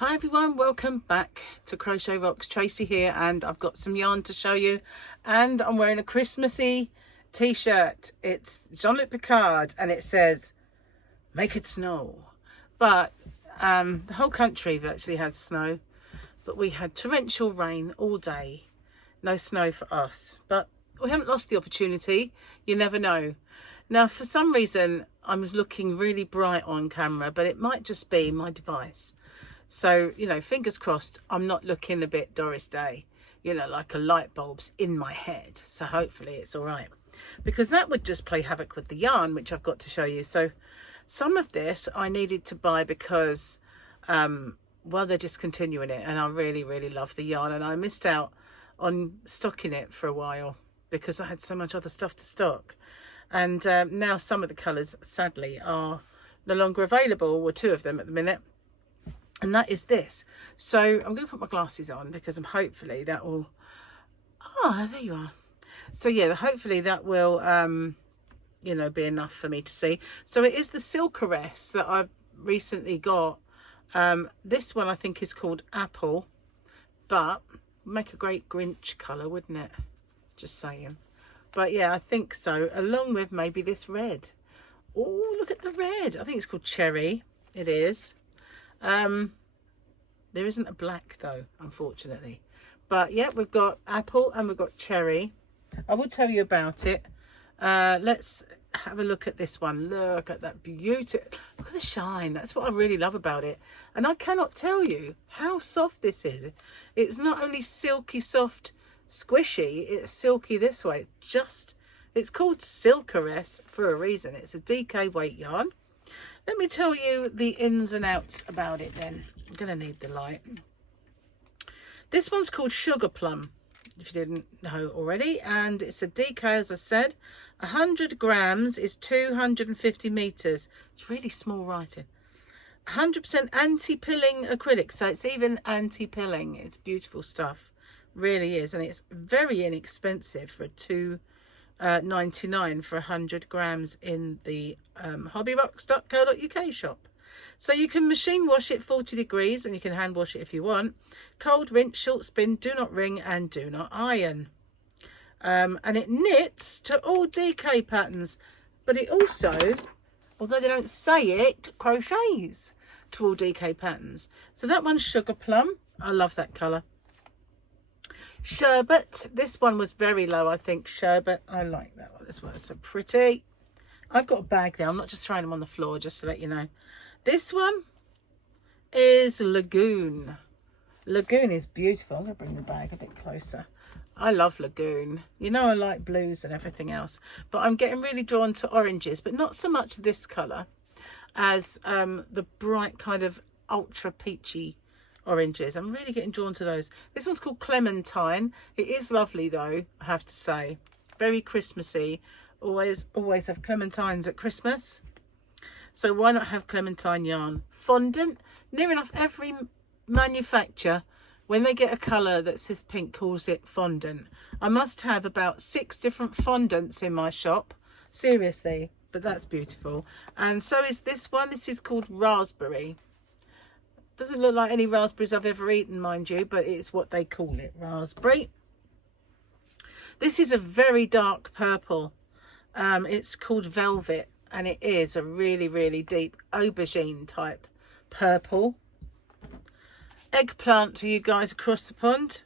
Hi everyone, welcome back to Crochet Rocks. Tracy here, and I've got some yarn to show you, and I'm wearing a Christmassy t-shirt. It's Jean-Luc Picard and it says make it snow, but the whole country virtually had snow, but we had torrential rain all day. No snow for us, but we haven't lost the opportunity. You never know. Now for some reason I'm looking really bright on camera, but it might just be my device. So, you know, fingers crossed, I'm not looking a bit Doris Day, you know, like a light bulb's in my head. So hopefully it's all right, because that would just play havoc with the yarn, which I've got to show you. So some of this I needed to buy because, well, they're discontinuing it, and I really, really love the yarn, and I missed out on stocking it for a while because I had so much other stuff to stock. And now some of the colours, sadly, are no longer available, or two of them at the minute. And that is this. So I'm going to put my glasses on because I'm hopefully that will, there you are. So yeah, hopefully that will, you know, be enough for me to see. So it is the Silkeress that I've recently got. This one I think is called Apple, but make a great Grinch colour, wouldn't it? Just saying. But yeah, I think so, along with maybe this red. Oh, look at the red. I think it's called Cherry. It is. There isn't a black though, unfortunately, but yeah, we've got Apple and we've got Cherry. I will tell you about it. Let's have a look at this one. Look at that beauty. Look at the shine. That's what I really love about it. And I cannot tell you how soft this is. It's not only silky soft squishy, it's silky this way. It's called Silkeress for a reason. It's a DK weight yarn. Let me tell you the ins and outs about it then. I'm going to need the light. This one's called Sugar Plum, if you didn't know already. And it's a DK, as I said. 100 grams is 250 meters. It's really small writing. 100% anti-pilling acrylic. So it's even anti-pilling. It's beautiful stuff. Really is. And it's very inexpensive for $2.99 for 100 grams in the hobbyrocks.co.uk shop. So you can machine wash it 40 degrees, and you can hand wash it if you want. Cold, rinse, short spin, do not wring and do not iron. And it knits to all DK patterns, but it also, although they don't say it, crochets to all DK patterns. So that one's Sugar Plum. I love that colour. Sherbet. This one was very low, I think. Sherbet. I like that one. This one's so pretty. I've got a bag there. I'm not just throwing them on the floor, just to let you know. This one is Lagoon. Lagoon is beautiful. I'm going to bring the bag a bit closer. I love Lagoon. You know I like blues and everything else, but I'm getting really drawn to oranges, but not so much this colour as the bright kind of ultra peachy oranges. I'm really getting drawn to those. This one's called Clementine. It is lovely though, I have to say. Very Christmassy. Always have clementines at Christmas. So why not have clementine yarn? Fondant. Near enough every manufacturer, when they get a colour that's this pink, calls it fondant. I must have about 6 different fondants in my shop. Seriously, but that's beautiful. And so is this one. This is called Raspberry. Doesn't look like any raspberries I've ever eaten, mind you, but it's what they call it, raspberry. This is a very dark purple. It's called Velvet, and it is a really, really deep aubergine type purple. Eggplant for you guys across the pond.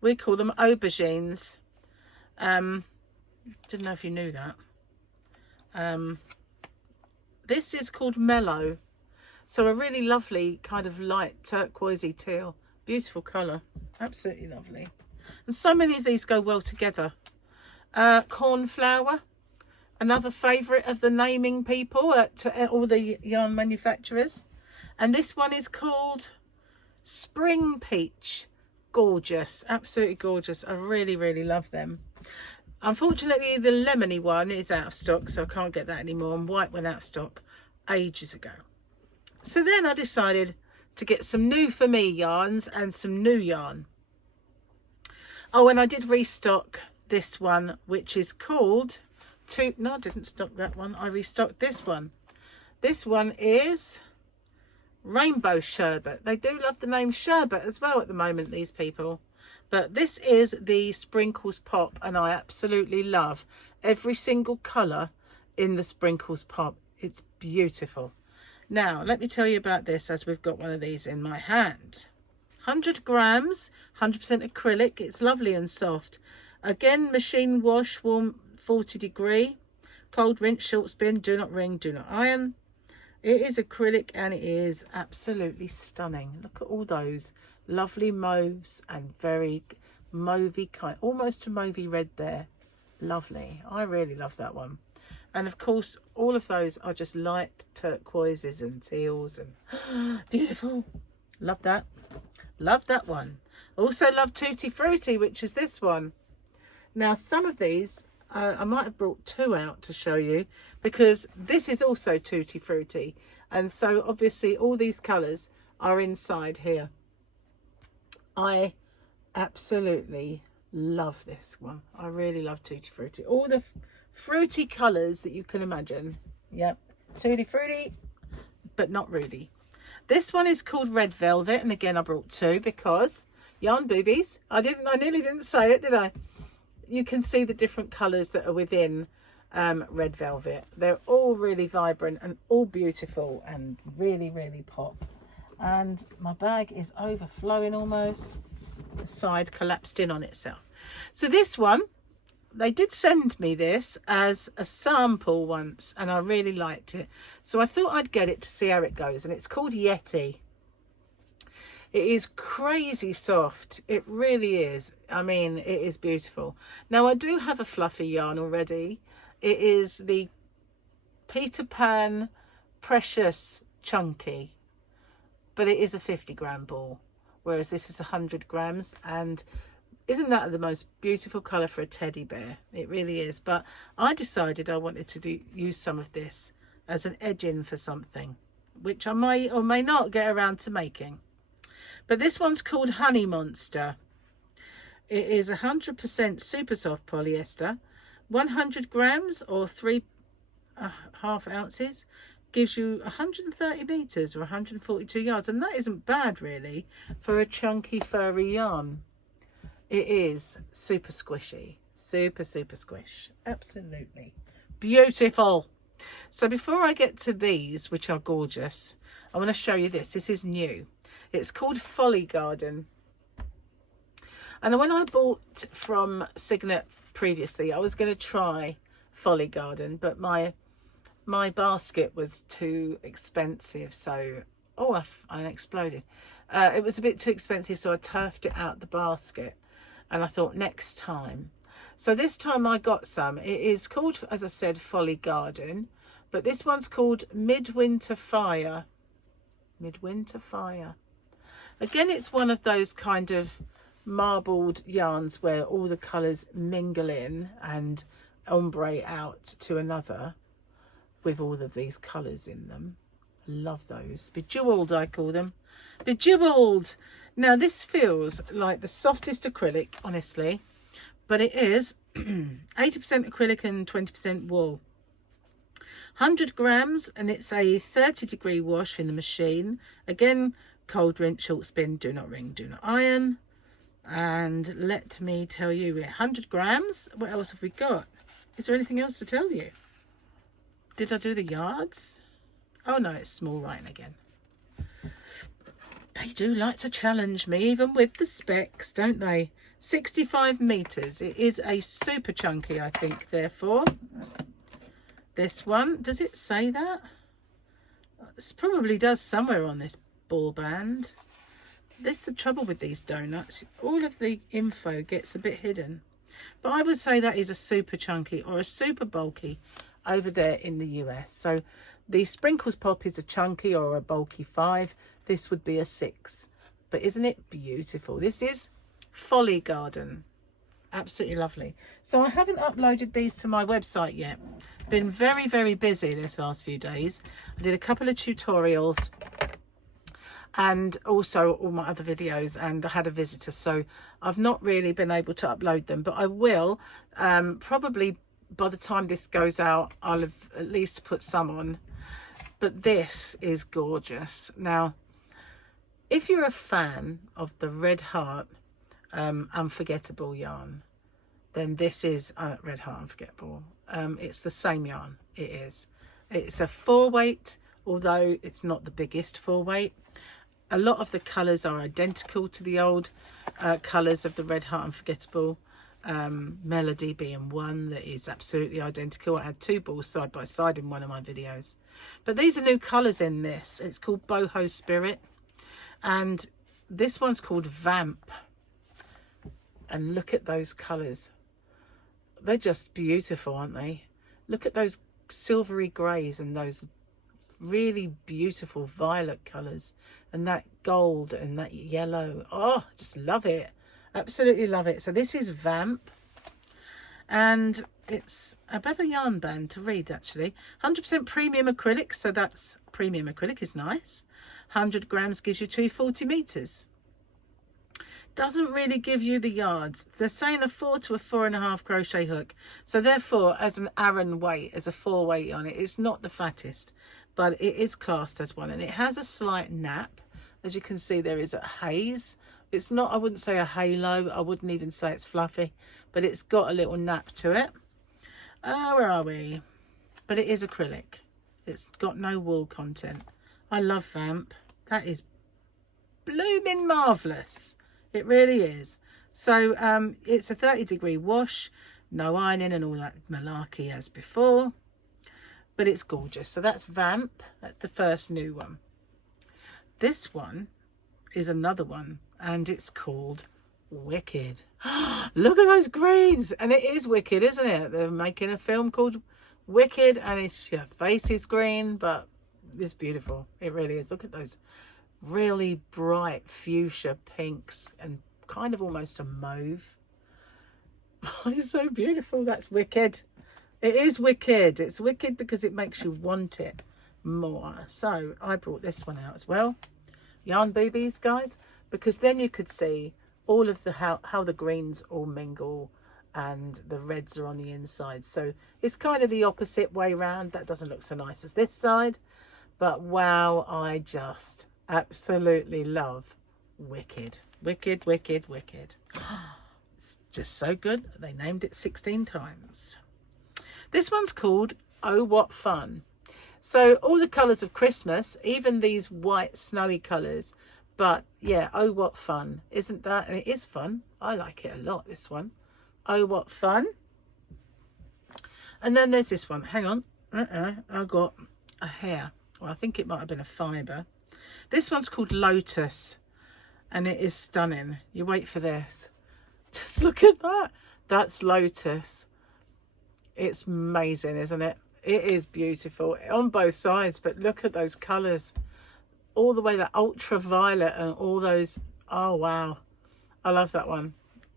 We call them aubergines. Didn't know if you knew that. This is called Mellow. So a really lovely kind of light turquoisey teal. Beautiful colour. Absolutely lovely. And so many of these go well together. Cornflower. Another favourite of the naming people at all the yarn manufacturers. And this one is called Spring Peach. Gorgeous. Absolutely gorgeous. I really, really love them. Unfortunately, the lemony one is out of stock, so I can't get that anymore. And white went out of stock ages ago. So then I decided to get some new for me yarns and some new yarn. Oh, and I did restock this one, which is called... I didn't stock that one. I restocked this one. This one is Rainbow Sherbet. They do love the name Sherbet as well at the moment, these people. But this is the Sprinkles Pop, and I absolutely love every single colour in the Sprinkles Pop. It's beautiful. Now, let me tell you about this, as we've got one of these in my hand. 100 grams, 100% acrylic. It's lovely and soft. Again, machine wash, warm 40 degree. Cold rinse, short spin, do not wring, do not iron. It is acrylic and it is absolutely stunning. Look at all those lovely mauves and very mauvey kind, almost a mauvey red there. Lovely. I really love that one. And of course, all of those are just light turquoises and teals and beautiful. Love that. Love that one. Also love Tutti Frutti, which is this one. Now, some of these, I might have brought 2 out to show you, because this is also Tutti Frutti. And so obviously all these colours are inside here. I absolutely love this one. I really love Tutti Frutti. All the fruity colours that you can imagine. Yep, Tutti Frutti, but not Rudy. This one is called Red Velvet, and again I brought 2 because yarn boobies. I nearly didn't say it, did I? You can see the different colours that are within Red Velvet. They're all really vibrant and all beautiful and really, really pop. And my bag is overflowing almost. The side collapsed in on itself. So this one, they did send me this as a sample once, and I really liked it. So I thought I'd get it to see how it goes. And it's called Yeti. It is crazy soft. It really is. I mean, it is beautiful. Now, I do have a fluffy yarn already. It is the Peter Pan Precious Chunky, but it is a 50 gram ball, whereas this is 100 grams. And isn't that the most beautiful colour for a teddy bear? It really is. But I decided I wanted to use some of this as an edge-in for something, which I may or may not get around to making. But this one's called Honey Monster. It is 100% super soft polyester. 100 grams or 3.5 ounces gives you 130 meters or 142 yards. And that isn't bad really for a chunky furry yarn. It is super squishy. Super, super squish. Absolutely beautiful. So before I get to these, which are gorgeous, I want to show you this. This is new. It's called Folly Garden. And when I bought from Cygnet previously, I was going to try Folly Garden, but my basket was too expensive. So, I exploded. It was a bit too expensive, so I turfed it out the basket. And I thought next time. So this time I got some. It is called, as I said, Folly Garden. But this one's called Midwinter Fire. Midwinter Fire. Again, it's one of those kind of marbled yarns where all the colours mingle in and ombre out to another with all of these colours in them. Love those. Bejeweled, I call them. Bejeweled. Now, this feels like the softest acrylic, honestly, but it is 80% acrylic and 20% wool. 100 grams, and it's a 30 degree wash in the machine. Again, cold rinse, short spin, do not wring, do not iron. And let me tell you, 100 grams. What else have we got? Is there anything else to tell you? Did I do the yards? Oh no, it's small writing again. They do like to challenge me, even with the specs, don't they? 65 meters. It is a super chunky, I think, therefore. This one, does it say that? It probably does somewhere on this ball band. This is the trouble with these donuts. All of the info gets a bit hidden. But I would say that is a super chunky or a super bulky over there in the US. So the Sprinkles Pop is a chunky or a bulky 5. This would be a 6. But isn't it beautiful? This is Folly Garden. Absolutely lovely. So I haven't uploaded these to my website yet. Been very, very busy this last few days. I did a couple of tutorials and also all my other videos, and I had a visitor, so I've not really been able to upload them, but I will. Probably by the time this goes out, I'll have at least put some on. But this is gorgeous. Now, if you're a fan of the Red Heart Unforgettable yarn, then this is Red Heart Unforgettable. It's the same yarn. It is. It's a 4-weight, although it's not the biggest 4-weight. A lot of the colours are identical to the old colours of the Red Heart Unforgettable. Melody being one that is absolutely identical. I had 2 balls side by side in one of my videos. But these are new colours in this. It's called Boho Spirit. And this one's called Vamp. And look at those colours. They're just beautiful, aren't they? Look at those silvery greys and those really beautiful violet colours, and that gold and that yellow. Oh, just love it. Absolutely love it. So this is Vamp, and it's a better yarn band to read, actually. 100% premium acrylic, so that's premium acrylic is nice. 100 grams gives you 240 meters. Doesn't really give you the yards. They're saying a 4 to a 4.5 crochet hook. So therefore, as an Aran weight, as a 4-weight yarn, it is not the fattest, but it is classed as one. And it has a slight nap. As you can see, there is a haze. It's not, I wouldn't say a halo. I wouldn't even say it's fluffy, but it's got a little nap to it. Where are we? But it is acrylic. It's got no wool content. I love Vamp. That is blooming marvellous. It really is. So it's a 30-degree wash, no ironing and all that malarkey as before, but it's gorgeous. So that's Vamp. That's the first new one. This one is another one, and it's called Wicked. Look at those greens, and it is wicked, isn't it? They're making a film called Wicked, and it's, your face is green, but it's beautiful. It really is. Look at those really bright fuchsia pinks and kind of almost a mauve. It's so beautiful. That's wicked. It is wicked. It's wicked because it makes you want it more. So I brought this one out as well, yarn boobies, guys, because then you could see all of the how the greens all mingle and the reds are on the inside. So it's kind of the opposite way round. That doesn't look so nice as this side, but wow, I just absolutely love Wicked. Wicked, wicked, wicked. It's just so good. They named it 16 times. This one's called Oh What Fun. So all the colours of Christmas, even these white snowy colours, but yeah, oh what fun. Isn't that? And it is fun. I like it a lot, this one. Oh what fun. And then there's this one. Hang on. I got a hair. Well, I think it might have been a fibre. This one's called Lotus, and it is stunning. You wait for this. Just look at that. That's Lotus. It's amazing, isn't it? It is beautiful on both sides, but look at those colours. All the way, that ultraviolet and all those. Oh, wow. I love that one.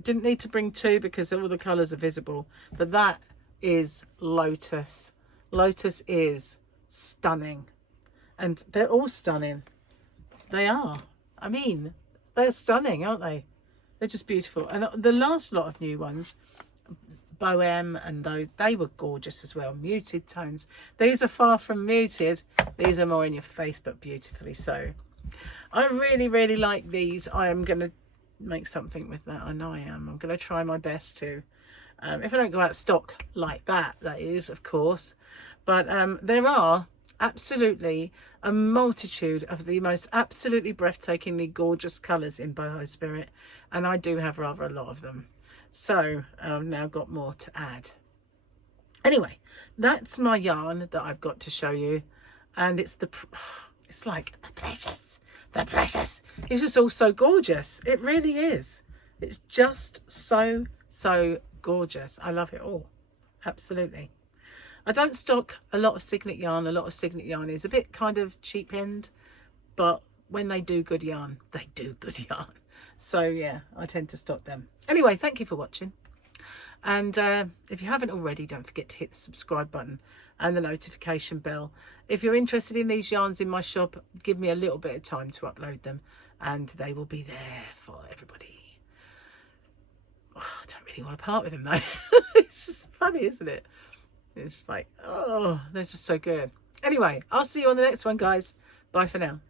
Didn't need to bring 2 because all the colours are visible, but that is Lotus. Lotus is stunning, and they're all stunning. They are. I mean, they're stunning, aren't they? They're just beautiful. And the last lot of new ones, Bohem and those, they were gorgeous as well. Muted tones. These are far from muted. These are more in your face, but beautifully so. I really, really like these. I am going to make something with that. I know I am. I'm going to try my best to. If I don't go out of stock like that, that is, of course. But there are absolutely a multitude of the most absolutely breathtakingly gorgeous colours in Boho Spirit, and I do have rather a lot of them, so I've now got more to add. Anyway, that's my yarn that I've got to show you, and it's like the precious. It's just all so gorgeous. It really is. It's just so gorgeous. I love it all. Absolutely. I don't stock a lot of Cygnet yarn. A lot of Cygnet yarn is a bit kind of cheap end, but when they do good yarn, they do good yarn. So yeah, I tend to stock them. Anyway, thank you for watching. And if you haven't already, don't forget to hit the subscribe button and the notification bell. If you're interested in these yarns in my shop, give me a little bit of time to upload them and they will be there for everybody. Oh, I don't really want to part with them though. It's just funny, isn't it? It's like, oh, they're just so good. Anyway, I'll see you on the next one, guys. Bye for now.